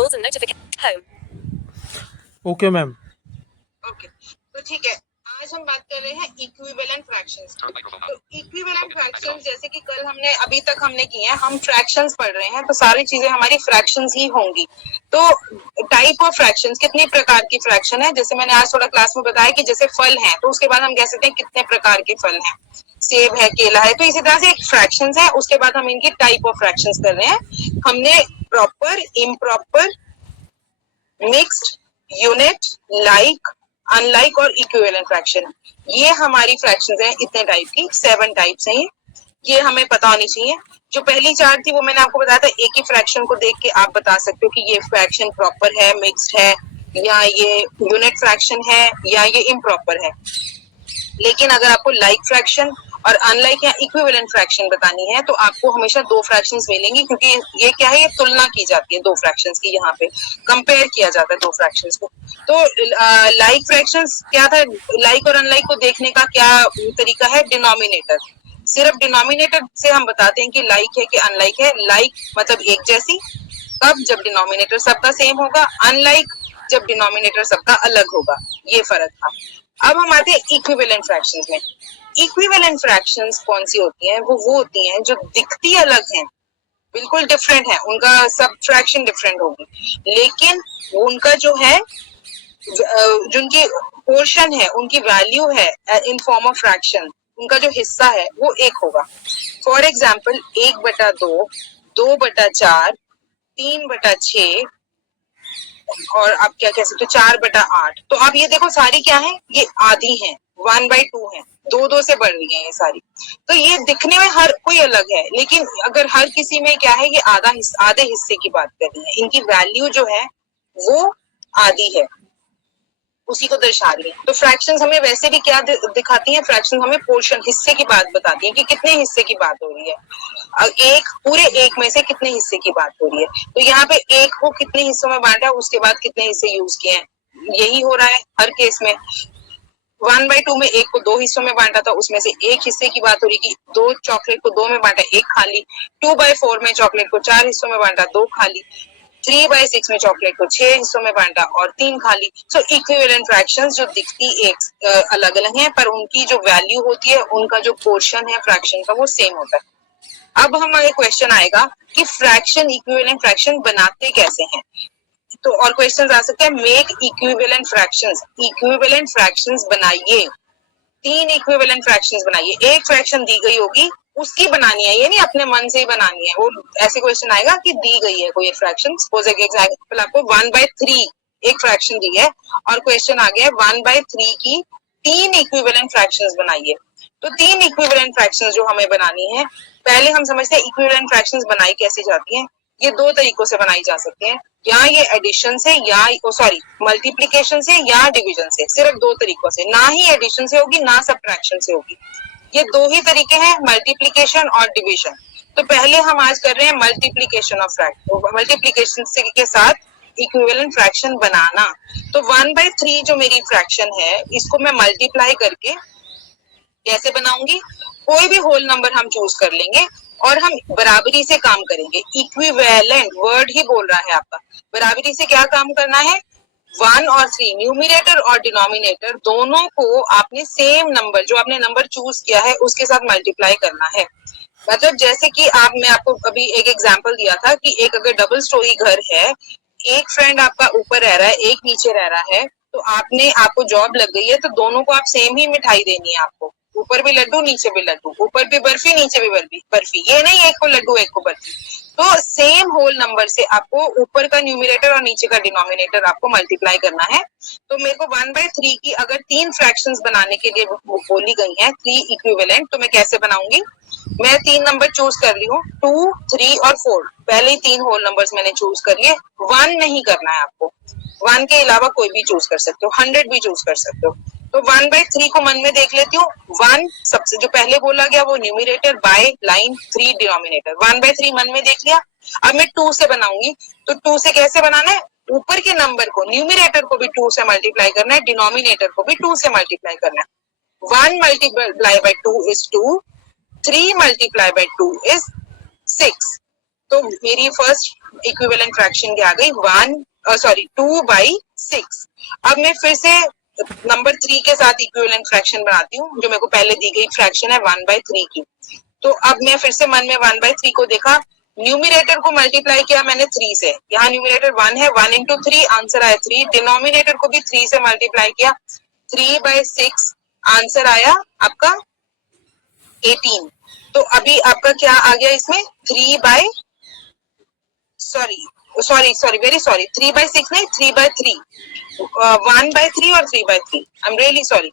calls and notifications. Home. Okay ma'am. Okay तो ठीक है, आज हम बात कर रहे हैं इक्विवेलेंट फ्रैक्शंस। तो इक्विवेलेंट फ्रैक्शंस जैसे कि कल हमने अभी तक हमने किए हैं, हम फ्रैक्शंस पढ़ रहे हैं तो सारी चीजें हमारी फ्रैक्शंस ही होंगी। तो टाइप ऑफ फ्रैक्शंस, कितने प्रकार की फ्रैक्शन है, जैसे मैंने आज थोड़ा क्लास में बताया कि जैसे फल हैं तो उसके बाद हम कह सकते हैं कितने प्रकार के फल हैं, सेब है, केला है। तो इसी तरह से एक फ्रैक्शंस है, उसके बाद हम इनकी टाइप ऑफ फ्रैक्शंस कर रहे हैं। हमने proper, improper, mixed, unit, like, unlike और इक्विवेलेंट फ्रैक्शन, ये हमारी फ्रैक्शंस हैं। इतने टाइप की 7 टाइप्स हैं ये हमें पता होनी चाहिए। जो पहली 4 थी वो मैंने आपको बताया था, एक ही फ्रैक्शन को देख के आप बता सकते हो कि ये फ्रैक्शन प्रॉपर है, मिक्स्ड है, या ये यूनिट फ्रैक्शन है, या ये इम्प्रॉपर है। लेकिन अगर आपको लाइक फ्रैक्शन और अनलाइक या इक्विवेलेंट फ्रैक्शन बतानी है तो आपको हमेशा 2 फ्रैक्शंस मिलेंगी, क्योंकि ये क्या है, ये तुलना की जाती है 2 फ्रैक्शंस की, यहाँ पे कंपेयर किया जाता है 2 फ्रैक्शंस को। तो लाइक फ्रैक्शंस क्या था, लाइक और अनलाइक को देखने का क्या तरीका है, डिनोमिनेटर। सिर्फ डिनोमिनेटर से हम बताते हैं कि लाइक है कि अनलाइक है। लाइक मतलब एक जैसी, कब, जब डिनोमिनेटर सबका सेम होगा। अनलाइक जब डिनोमिनेटर सबका अलग होगा, ये फर्क था। अब हम आते हैं इक्विवेलेंट फ्रैक्शंस में। इक्विवेलेंट फ्रैक्शंस कौन सी होती हैं, वो होती हैं जो दिखती अलग हैं, बिल्कुल डिफरेंट है, उनका सब फ्रैक्शन डिफरेंट होगी, लेकिन उनका जो है, जो उनकी पोर्शन है, उनकी वैल्यू है इन फॉर्म ऑफ फ्रैक्शन, उनका जो हिस्सा है वो एक होगा। फॉर एग्जाम्पल 1/2, 2/4, 3/6 और आप क्या कह सकते हो 4/8। तो आप ये देखो सारी क्या है, ये आधी है, 1/2 है, 2 से बढ़ रही है ये सारी। तो ये दिखने में हर कोई अलग है, लेकिन अगर हर किसी में क्या है, ये आधे हिस्से की बात कर रही है, इनकी वैल्यू जो है वो आधी है, उसी को दर्शा रही है। तो फ्रैक्शंस हमें वैसे भी क्या दिखाती हैं, फ्रैक्शन हमें पोर्शन, हिस्से की बात बताती है कि कितने हिस्से की बात हो रही है। एक पूरे एक में से कितने हिस्से की बात हो रही है। तो यहाँ पे एक को कितने हिस्सों में बांटा, उसके बाद कितने हिस्से यूज किए हैं, यही हो रहा है हर केस में। 1/2 में एक को 2 हिस्सों में बांटा था, उसमें से एक हिस्से की बात हो रही कि 2 चॉकलेट को 2 में बांटा, एक खा ली। 2/4 में चॉकलेट को 4 हिस्सों में बांटा, 2 खा ली। 3/6 में चॉकलेट को 6 हिस्सों में बांटा और 3 खा ली। सो इक्विवेलेंट फ्रैक्शंस जो दिखती एक अलग अलग हैं, पर उनकी जो वैल्यू होती है, उनका जो पोर्शन है फ्रैक्शन का, वो सेम होता है। अब हमारे क्वेश्चन आएगा कि फ्रैक्शन, इक्विवेलेंट फ्रैक्शन बनाते कैसे हैं। तो और क्वेश्चन आ सकते हैं, make equivalent fractions, equivalent fractions बनाइए। 3 इक्विवेलेंट फ्रैक्शंस बनाइए। एक फ्रैक्शन दी गई होगी, उसकी बनानी है, ये नहीं अपने मन से ही बनानी है। वो ऐसे क्वेश्चन आएगा कि दी गई है कोई फ्रैक्शन, सपोज एग्जांपल आपको 1/3 एक फ्रैक्शन दी है और क्वेश्चन आ गया 1/3 की 3 इक्विवेलेंट फ्रैक्शंस बनाइए। तो 3 इक्विवेलेंट फ्रैक्शंस जो हमें बनानी है, पहले हम समझते हैं इक्विवेलेंट फ्रैक्शंस बनाई कैसे जाती हैं। ये 2 तरीकों से बनाई जा सकती हैं, या ये एडिशन से, या मल्टीप्लिकेशन से, या डिवीजन से। सिर्फ 2 तरीकों से, ना ही एडिशन से होगी ना सब्ट्रैक्शन से होगी। ये 2 ही तरीके हैं, मल्टीप्लिकेशन और डिवीजन। तो पहले हम आज कर रहे हैं मल्टीप्लिकेशन ऑफ मल्टीप्लिकेशन से के साथ इक्विवेलेंट फ्रैक्शन बनाना। तो 1/3 जो मेरी फ्रैक्शन है, इसको मैं मल्टीप्लाई करके कैसे बनाऊंगी, कोई भी होल नंबर हम चूज कर लेंगे और हम बराबरी से काम करेंगे। इक्विवेलेंट वर्ड ही बोल रहा है आपका, बराबरी से क्या काम करना है, 1 और 3 न्यूमिनेटर और डिनोमिनेटर दोनों को आपने सेम नंबर, जो आपने नंबर चूज किया है, उसके साथ मल्टीप्लाई करना है। मतलब जैसे कि मैं आपको अभी एक एग्जांपल दिया था कि एक अगर डबल स्टोरी घर है, एक फ्रेंड आपका ऊपर रह रहा है, एक नीचे रह रहा है, तो आपको जॉब लग गई है, तो दोनों को आप सेम ही मिठाई देनी है आपको, ऊपर भी लड्डू नीचे भी लड्डू, ऊपर भी बर्फी नीचे भी बर्फी, ये नहीं एक को लड्डू एक को बर्फी। तो सेम होल नंबर से आपको ऊपर का न्यूमिनेटर और नीचे का डिनोमिनेटर आपको मल्टीप्लाई करना है। तो मेरे को 1/3 की अगर 3 फ्रैक्शंस बनाने के लिए बोली गई हैं, 3 इक्विवेलेंट, तो मैं कैसे बनाऊंगी, मैं 3 नंबर चूज कर ली हूँ, 2, 3 और 4। पहले ही 3 होल नंबर्स मैंने चूज कर लिए। 1 नहीं करना है आपको, 1 के अलावा कोई भी चूज कर सकते हो, 100 भी चूज कर सकते हो। तो 1/3 को मन में देख लेती हूँ। 1 सबसे जो पहले बोला गया वो न्यूमिनेटर, बाय लाइन 3 डिनोमिनेटर। 1/3 मन में देख लिया। अब मैं 2 से बनाऊंगी, तो 2 से कैसे बनाना है, ऊपर के नंबर को, न्यूमिनेटर को भी 2 से मल्टीप्लाई करना है, डिनोमिनेटर को भी 2 से मल्टीप्लाई करना है। 1 multiply by 2 is 2, 3 multiplied by 2 is 6. तो मेरी फर्स्ट इक्विवेलेंट फ्रैक्शन क्या आ गई 2/6। अब मैं फिर से नंबर 3 के साथ इक्विवेलेंट फ्रैक्शन बनाती हूँ, जो मेरे को पहले दी गई फ्रैक्शन है 1/3 की। तो अब मैं फिर से मन में 1/3 को देखा, न्यूमिनेटर को मल्टीप्लाई किया मैंने 3 से, यहाँ न्यूमिनेटर 1 है, 1 into 3 आंसर आया 3। डिनोमिनेटर को भी 3 से मल्टीप्लाई किया, 3/6 आंसर आया आपका 18। तो अभी आपका क्या आ गया इसमें 3/6 नहीं 3/3, 1/3 और 3/3। आई एम रियली सॉरी,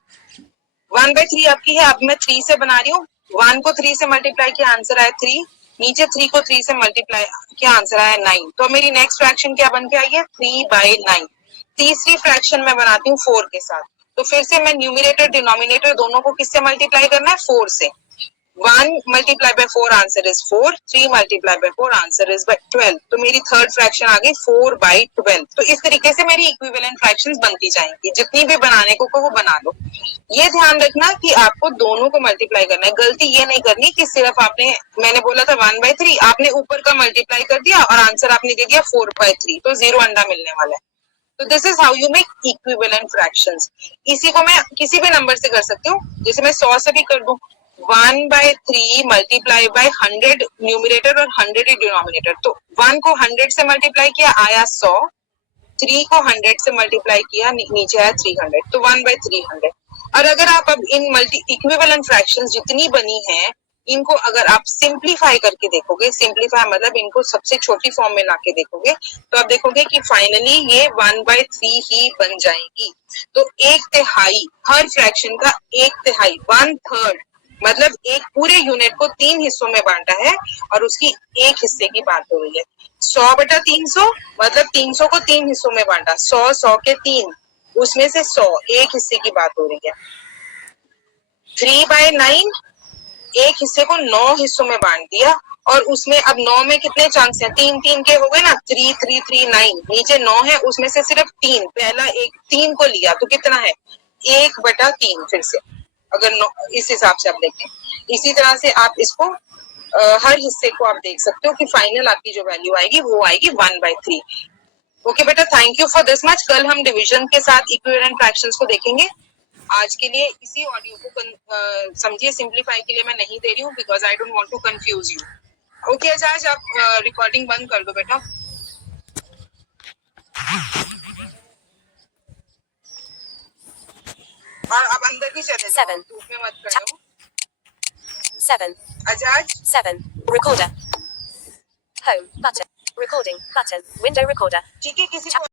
1/3 आपकी है। अब मैं 3 से बना रही हूँ, 1 को 3 से मल्टीप्लाई किया आंसर आया 3, नीचे 3 को 3 से मल्टीप्लाई किया आंसर आया 9। तो मेरी नेक्स्ट फ्रैक्शन क्या बन के आई है 3/9। तीसरी फ्रैक्शन मैं बनाती हूँ 4 के साथ। तो फिर से मैं न्यूमिनेटर डिनोमिनेटर दोनों को किससे मल्टीप्लाई करना है 4 से। 1 multiplied by 4 answer is 4, 3 multiplied by 4 answer is by 12। तो मेरी थर्ड फ्रैक्शन आ गई 4/12। तो इस तरीके से मेरी इक्विवेलेंट फ्रैक्शंस बनती जाएंगी, जितनी भी बनाने को वो बना लो। ये ध्यान रखना कि आपको दोनों को मल्टीप्लाई करना है। गलती ये नहीं करनी कि सिर्फ मैंने बोला था 1/3, आपने ऊपर का मल्टीप्लाई कर दिया और आंसर आपने दे दिया 4/3, तो 0 अंडा मिलने वाला है। तो this is how you make equivalent fractions. इसी को मैं किसी भी नंबर से कर सकती हूँ, जैसे मैं 100 से भी कर दूं, 1/3 मल्टीप्लाई बाय 100 न्यूमिनेटर और 100 डिनोमिनेटर। तो 1 को 100 से मल्टीप्लाई किया आया 100, 3 को 100 से मल्टीप्लाई किया नीचे आया 300, तो 1/300। और अगर आप अब इन इक्विवेलेंट फ्रैक्शंस जितनी बनी हैं, इनको अगर आप सिंप्लीफाई करके देखोगे, सिंप्लीफाई मतलब इनको सबसे छोटी फॉर्म में लाके देखोगे, तो आप देखोगे कि फाइनली ये 1/3 ही बन जाएगी। तो 1/3 हर फ्रैक्शन का 1/3 1/3 मतलब एक पूरे यूनिट को 3 हिस्सों में बांटा है और उसकी एक हिस्से की बात हो रही है। 100/300 मतलब 300 को 3 हिस्सों में बांटा, 100 के 3, उसमें से 100 एक हिस्से की बात हो रही है। 3/9 एक हिस्से को 9 हिस्सों में बांट दिया और उसमें अब 9 में कितने चांस हैं, 3 के हो गए ना, 3 3 3 9, नीचे 9 है, उसमें से सिर्फ 3, पहला एक 3 को लिया तो कितना है 1/3। फिर से अगर इस हिसाब से आप देखें, इसी तरह से आप इसको हर हिस्से को आप देख सकते हो कि फाइनल आपकी जो वैल्यू आएगी वो आएगी 1/3। ओके बेटा, thank you for this much. कल हम डिवीजन के साथ इक्विवेलेंट फ्रैक्शंस को देखेंगे। आज के लिए इसी ऑडियो को समझिए, सिंप्लीफाई के लिए मैं नहीं दे रही हूँ because I don't want to confuse you. Okay आज आप रिकॉर्डिंग बंद कर दो बेटा। और अब अंदर भी चले जाओ, धूप में मत खड़े हो। 7 आजाद 7 recorder home button recording button window recorder ठीक है, किसी को